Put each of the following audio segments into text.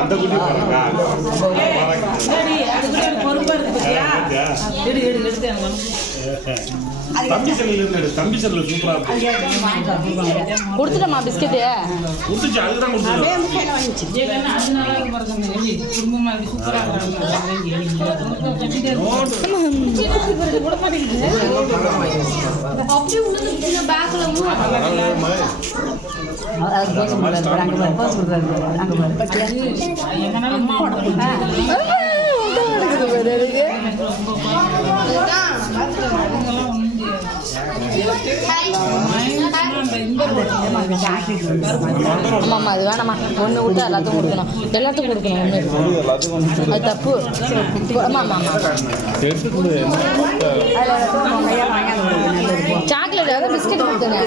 அந்த குட்டி தம்பி செல்ல சூப்பரா கொடுத்துட்டமா பிஸ்கெட்டு கொடுத்துச்சு அதுதான் ஆமாம்மா அது வேணாம்மா ஒன்று விட்டு எல்லாத்துக்கும் கொடுக்கணும் ஒன்று அது தப்பு ஆமாம் ஆமாம் சாக்லேட் அதாவது பிஸ்கெட் கொடுத்துங்க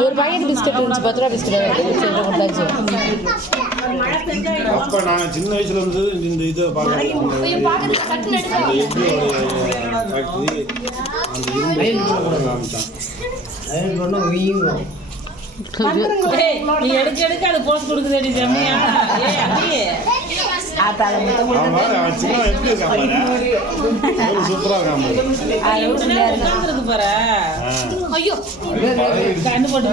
ஒரு பாக்கெட் பிஸ்கெட் இருந்துச்சு 10 ரூபா பிஸ்கெட் கொடுத்தாச்சு. அப்போ நான் சின்ன வயசுல இருந்து இந்த இதை எடுக்க அது போஸ்ட் கொடுக்குது செம்மையா சூப்பரா கண்ணு போட்டு